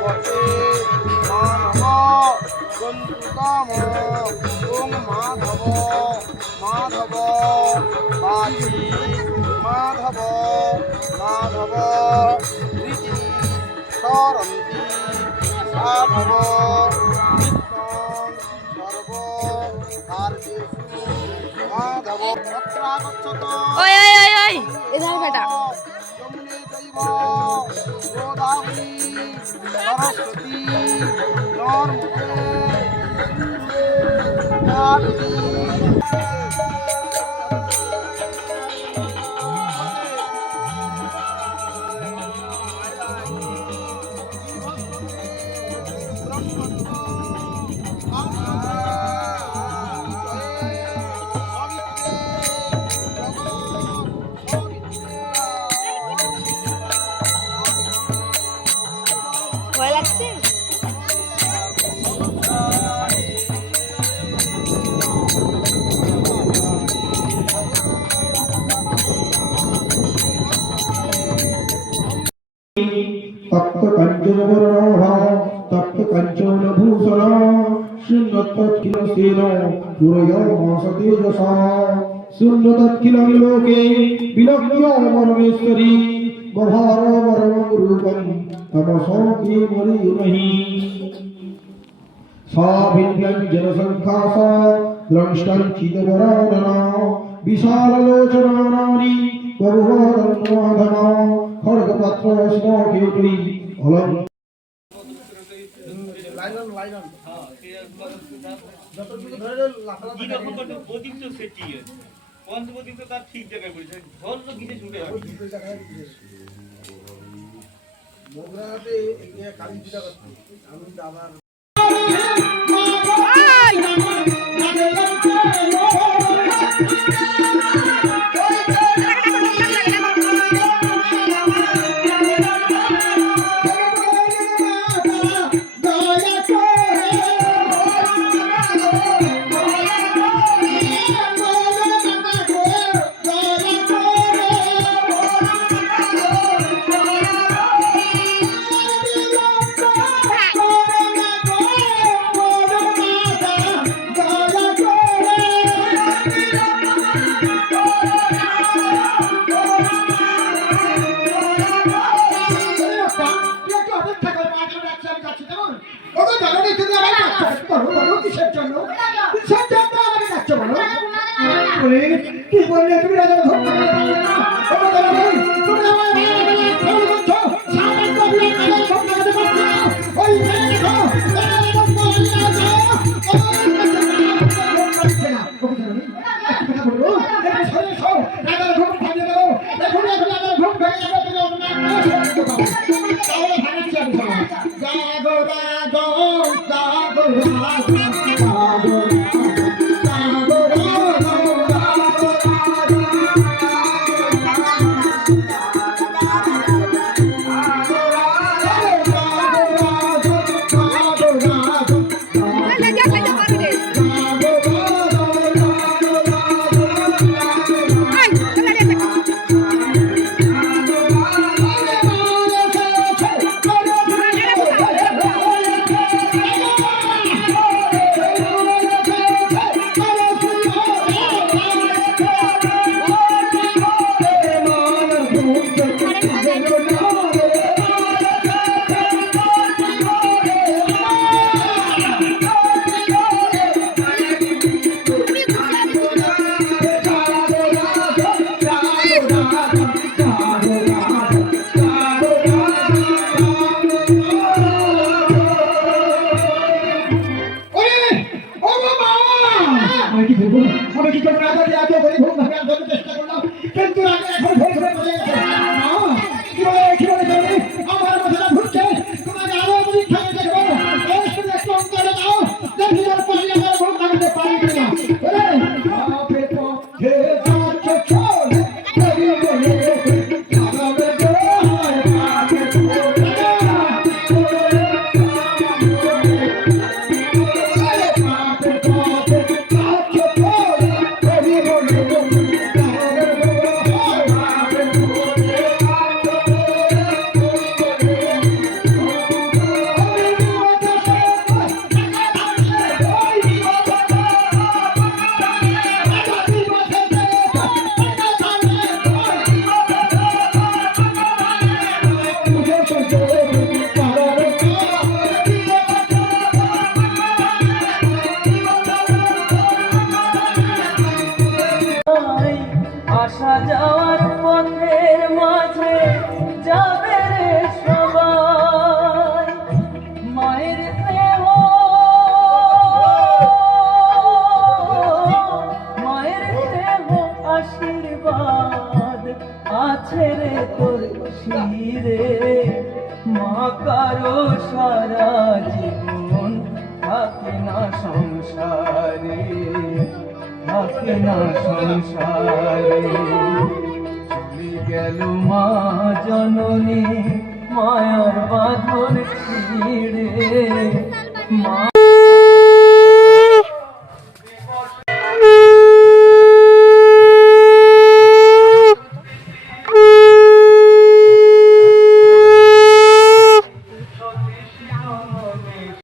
বটে মানব জন্তুকাম ওং মাধব মাধব বাজি মাধব মাধব রীতি সরন্তি সাধব নিত্যং সর্ব কার্যেষু মাধব তত্রাগচ্ছত ওই ওই ওই ওই इधर बेटा যমুনে চৈব গোদাবরী সরস্বতী নর্মদে সিন্ধুরে কাবেরী ভয় লাগছে তপ্ত কাঞ্চন বর্ণঃ তপ্ত কাঞ্চন ভূষণ শূন্যতৎকিল সেন পুরয়মাস তেজসা শূন্যতৎকিলং লোকে বিলক্ষ্য পরমেশ্বরী বভার পরমং রূপং তমসোকে মরিয়মহি সাভিন্যঞ্জন সংখ্যাস দ্রংষ্টং চিদবরাননা বিশাললোচনানি বহুবরন্মাধনা খড়গপত্র স্মকেতুই অলং লাইনন যতটুকু ধরে লাফালাফি কিরকম একটা প্রদীপ তো সেটি পঞ্চপ্রদীপ তো তার ঠিক জায়গায় পড়েছে ঝোল তো ঘিরে ছুটে হয় মোগরাতে এগিয়ে কালী পূজা করতে আমি তো আবার কি বললে তুমি রাজা ধর্ম দেখা যাওয়ার পথের মাঝে যাবে রে সবাই মায়ের স্নেহ মায়ের স্নেহ আশীর্বাদ আছে রে তোর শিরে মা কারো সারা জীবন থাকে না সংসারে থাকে না সংসারে চলে গেল মা জননী মায়ার বাঁধন ছিঁড়ে মা